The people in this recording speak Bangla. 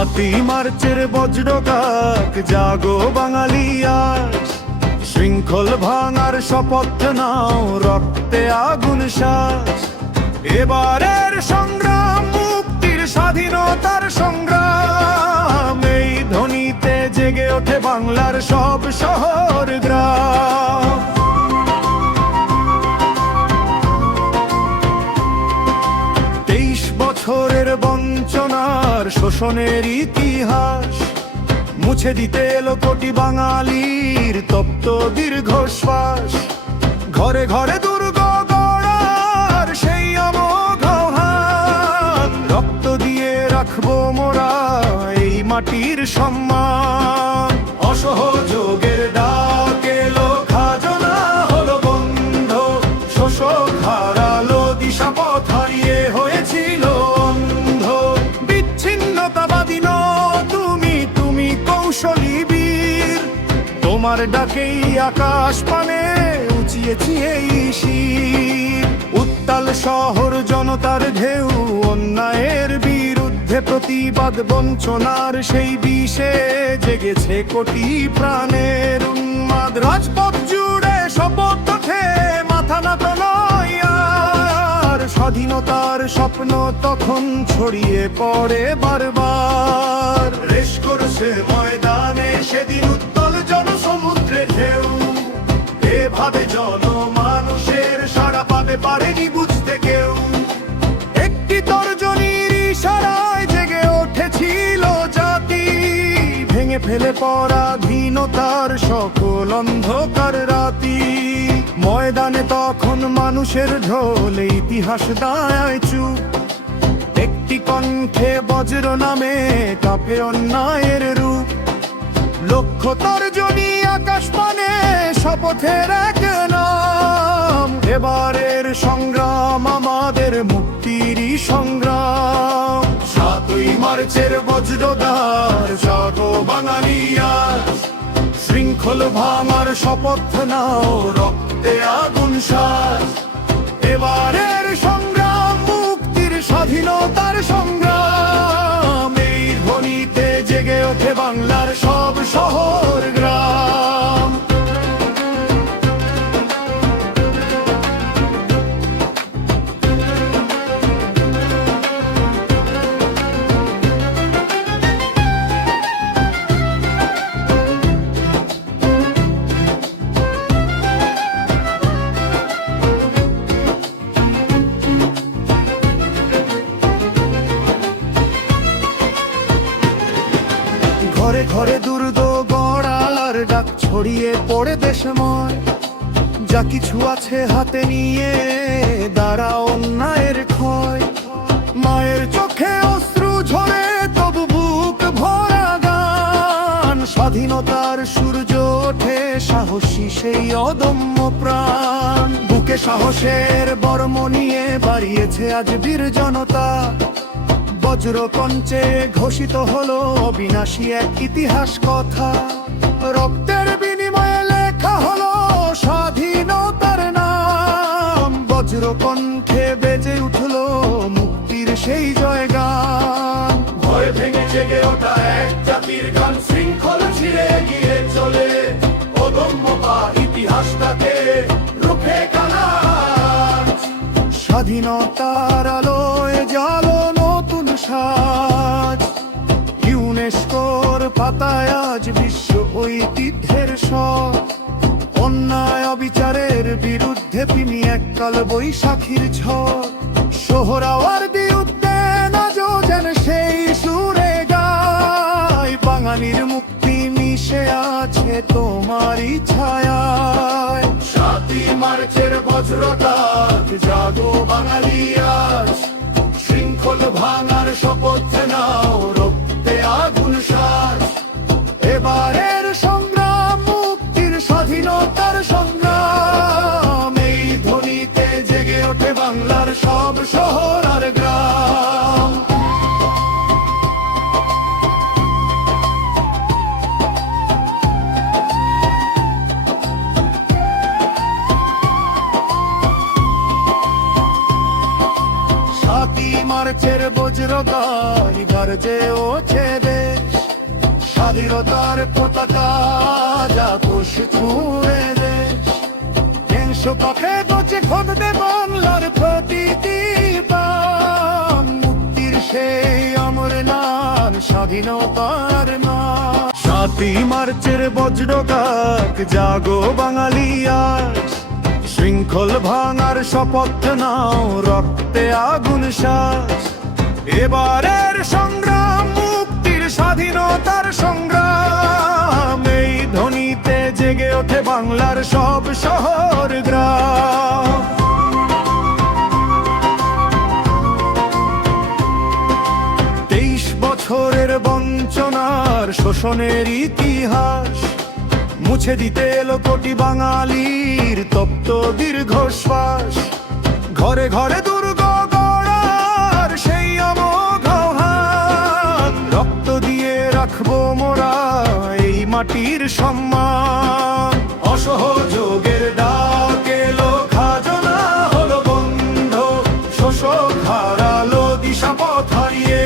সাতই মার্চের বজ্রকাক জাগো বাঙালি আজ, শৃঙ্খল ভাঙার শপথ নাও, রক্তে আগুন শ্বাস। এবারের সংগ্রাম মুক্তির স্বাধীনতার সংগ্রাম, এই ধ্বনিতে জেগে ওঠে বাংলার সব শহর গ্রাম। 23 বছরের বঞ্চনার শোষণের ইতিহাস মুছে দিতে এলো কোটি বাঙালির তপ্ত দীর্ঘশ্বাস। ঘরে ঘরে দুর্গ গড়ার সেই অমোঘ হাত, রক্ত দিয়ে রাখবো মোরা এই মাটির সম্মান। অসহযোগের ডাক এলো, খাজনা হলো বন্ধ, শোষক হারালো দিশা, পথ হারিয়ে হয়েছিল অন্ধ। বিচ্ছিন্নতাবাদী তুমি কৌশলী বীর, তোমার ডাকেই আকাশ পানে উঁচিয়েছি এই শির। উত্তাল শহর জনতার ঢেউ, অন্যায়ের বিরুদ্ধে প্রতিবাদ, বঞ্চনার সেই বিষে জেগেছে কোটি প্রাণের উন্মাদ। রাজপথ জুড়ে শপথ ওঠে, মাথা নত নয় আর, স্বাধীনতার স্বপ্ন তখন ছড়িয়ে পড়ে বারবার। রেশ করছে ময়দানে সেদিন উত্তাল জনসমুদ্রে ঢেউ, এভাবে জনমানুষের সাড়া পাবে পারেনি বুঝতে কেউ। একটি তর্জনীর ইশারায় জেগে উঠেছিল জাতি, ভেঙে ফেলে পরাধীনতার সকল অন্ধকার রাতি। ময়দানে তখন মানুষের ঢোল, ইতিহাস দায় চুপ, একটি কণ্ঠে বজ্র নামে কাঁপে অন্যায়ের রূপ। লক্ষ তর্জনী আকাশ পানে, শপথের এক নাম। এবারের সংগ্রাম আমাদের মুক্তিরই সংগ্রাম। 7ই মার্চের বজ্রদার জাগো বাঙালি আজ, শৃঙ্খল ভাঙার শপথ নাও, রক্তে আগুন শ্বাস। এবারের সংগ্রাম মুক্তির স্বাধীনতার সংগ্রাম, এই ধ্বনিতে জেগে ওঠে বাংলার সব শহর গ্রাম। ঘরে ঘরে দুর্গ গড়ার ডাক ছড়িয়ে পড়ে দেশময়, যা কিছু আছে হাতে নিয়ে দাঁড়া অন্যায়ের ক্ষয়। মায়ের চোখে অশ্রু ঝরে তবু বুক ভরা গান, স্বাধীনতার সূর্য ওঠে সাহসী সেই অদম্য প্রাণ। বুকে সাহসের বর্ম নিয়ে বাড়িয়েছে আজ বীর জনতা, বজ্র কঞ্চে ঘোষিত হলো অবিনাশী এক ইতিহাস কথা। রক্তের বিনিময়ে লেখা হলো স্বাধীনতার নাম, বজ্র কণ্ঠে বেজে উঠলো মুক্তির সেই জয়গান। ভয় ভেঙে জেগে ওঠা এক জাতির গান, শৃঙ্খল ছিঁড়ে গিয়ে চলে অদম্য ইতিহাসটাকে রূপে কানান। স্বাধীনতার আলোয় জ্বালো নতুন সাজ, ইউনেস্কোর পাতায় আজ বিশ্ব ঐতিহ্যের সব। অন্যায় অবিচারের বিরুদ্ধে তিনি এককাল বৈশাখীর ঝড়। সোহরাওয়ার্দী উদ্যানা যোজেন সেই সুরে গায়, বাঙালির মুক্তি মিশে আছে তোমারই ছায়ায়। 7ই মার্চের বজ্রকাক জাগো বাঙালি আজ, শৃঙ্খল ভাঙার শপথ নাও, রক্তে আগুন শ্বাস। এবারের সংগ্রাম মুক্তির স্বাধীনতার সংগ্রাম, এই ধ্বনিতে জেগে ওঠে বাংলার সব শহর আর গ্রাম। মার্চের বজ্রকার গর্জে ওঠে। স্বাধীনতার পতাকা যাতোষ ছুঁয়ে দেশ হিংস্র পথে বচে ঘটবে বাংলার প্রতিটি প্রাণ মুক্তির সেই অমর নাম স্বাধীনতার নাম ৭ই মার্চের বজ্রকাক জাগো বাঙালি আজ শৃঙ্খল ভাঙার শপথ নাও রক্তে আগুন শ্বাস এবারের সংগ্রাম মুক্তির স্বাধীনতার সংগ্রাম এই ধ্বনিতে জেগে ওঠে বাংলার সব শহর গ্রাম ২৩ বছরের বঞ্চনার শোষণের ইতিহাস মুছে দিতে এলো কোটি বাঙালির তপ্ত দীর্ঘশ্বাস ঘরে ঘরে দুর্গ গড়ার সেই অমোঘ হাত রক্ত দিয়ে রাখবো মোরা এই মাটির সম্মান অসহযোগের ডাক এলো খাজনা হলো বন্ধ শোষক হারালো দিশা পথ হারিয়ে